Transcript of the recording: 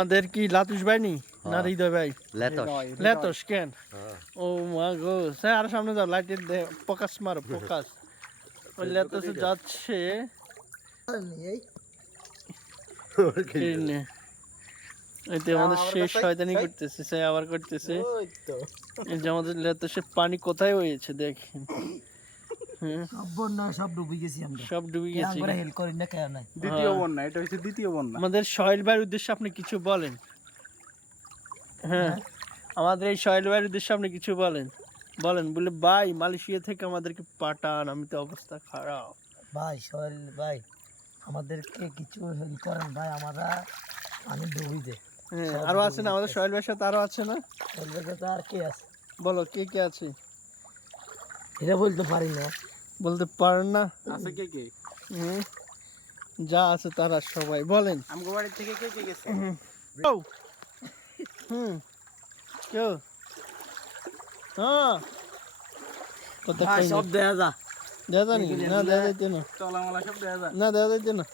আমাদের কি লাতুষ ভাই নি না হৃদয় ভাই? লেতস লেতস কেন? ও মা গো, স্যার আরো সামনে যাও, লাইটের ফোকাস মারো ফোকাস। ওই লেতসে যাচ্ছে এতে আমাদের শেষ শয়তানি করতেছে, সে আবার করতেছে। এই যে আমাদের লেতসে পানি কোথায় হয়েছে দেখেন। সব ডুবে গেছি আমরা, সব ডুবে গেছে। আমরা হেল্প করি না কেন নাই। দ্বিতীয় বন্যা, এটা হচ্ছে দ্বিতীয় বন্যা। আমাদের সোহেল ভাইয়ের উদ্দেশ্যে আপনি কিছু বলেন। হ্যাঁ, আমাদের এই সোহেল ভাইয়ের উদ্দেশ্যে আপনি কিছু বলেন। বলেন, বলে ভাই মালয়েশিয়া থেকে আমাদেরকে পাঠান, আমি তো অবস্থা খারাপ। ভাই সোহেল ভাই আমাদেরকে কিছু হেল্প করেন ভাই, আমরা আমি ডুবি দে। হ্যাঁ, আরো আছে না আমাদের সোহেল ভাইয়ের সাথে? আরো আছে না? সোহেল ভাই তো আর কে আছে বলো, কে কে আছে? এটা বলতে পারি না। বলতে পারেন না? আছে কে কে? হুম, যা আছে তারা সবাই বলেন। আমগো বাড়ি থেকে কে কে গেছে? হুম, কেউ? হ্যাঁ, কথা ভাই কই সব দেয়া যা। দেখা জানি না, দেখা যাইতে না, চলামালা সব দেয়া যায়। না দেখা যাইতে না।